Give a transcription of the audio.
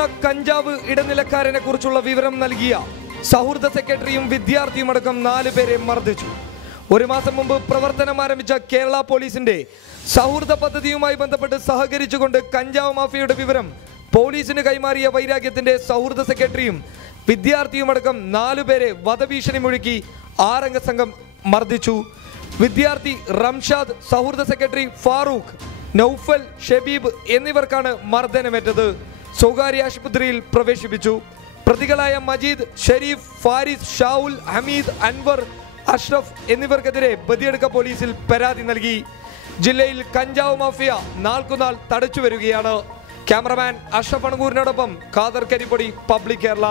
പിടികൂടുന്ന കഞ്ചാവ് ഇടനിലക്കാരനെ കുറിച്ചുള്ള വിവരം നൽകിയ സൗഹൃദ സെക്രട്ടറിയും വിദ്യാർത്ഥിയും അടക്കം 4 പേരെ മർദ്ദിച്ചു. ഒരു മാസം മുമ്പ് പ്രവർത്തനം ആരംഭിച്ച കേരള പോലീസിന്റെ സൗഹൃദ പദ്ധതിയുമായി ബന്ധപ്പെട്ട് സഹകരിച്ചുകൊണ്ട് കഞ്ചാവ് മാഫിയയുടെ വിവരം പോലീസിന് കൈമാറിയ വൈരാഗ്യത്തിന്റെ സൗഹൃദ സെക്രട്ടറിയും വിദ്യാർത്ഥിയും അടക്കം 4 പേരെ വധഭീഷണി മുഴക്കി 6 അംഗ സംഘം മർദ്ദിച്ചു. വിദ്യാർത്ഥി റംഷാദ്, സൗഹൃദ സെക്രട്ടറി ഫാറൂഖ്, നൌഫൽ, ഷബീബ് എന്നിവർക്കാണ് മർദ്ദനമേറ്റത്. സ്വകാര്യ ആശുപത്രിയിൽ പ്രവേശിപ്പിച്ചു. പ്രതികളായ മജീദ്, ഷരീഫ്, ഫാരിസ്, ഷാവുൽ, ഹമീദ്, അൻവർ, അഷ്റഫ് എന്നിവർക്കെതിരെ ബദിയടുക്ക പോലീസിൽ പരാതി നൽകി. ജില്ലയിൽ കഞ്ചാവ് മാഫിയ നാൾക്കുനാൾ തടച്ചു വരികയാണ്. ക്യാമറമാൻ അഷ്റഫ് അണങ്കൂരിനോടൊപ്പം ഖാദർ കരിപ്പൊടി, പബ്ലിക് കേരള.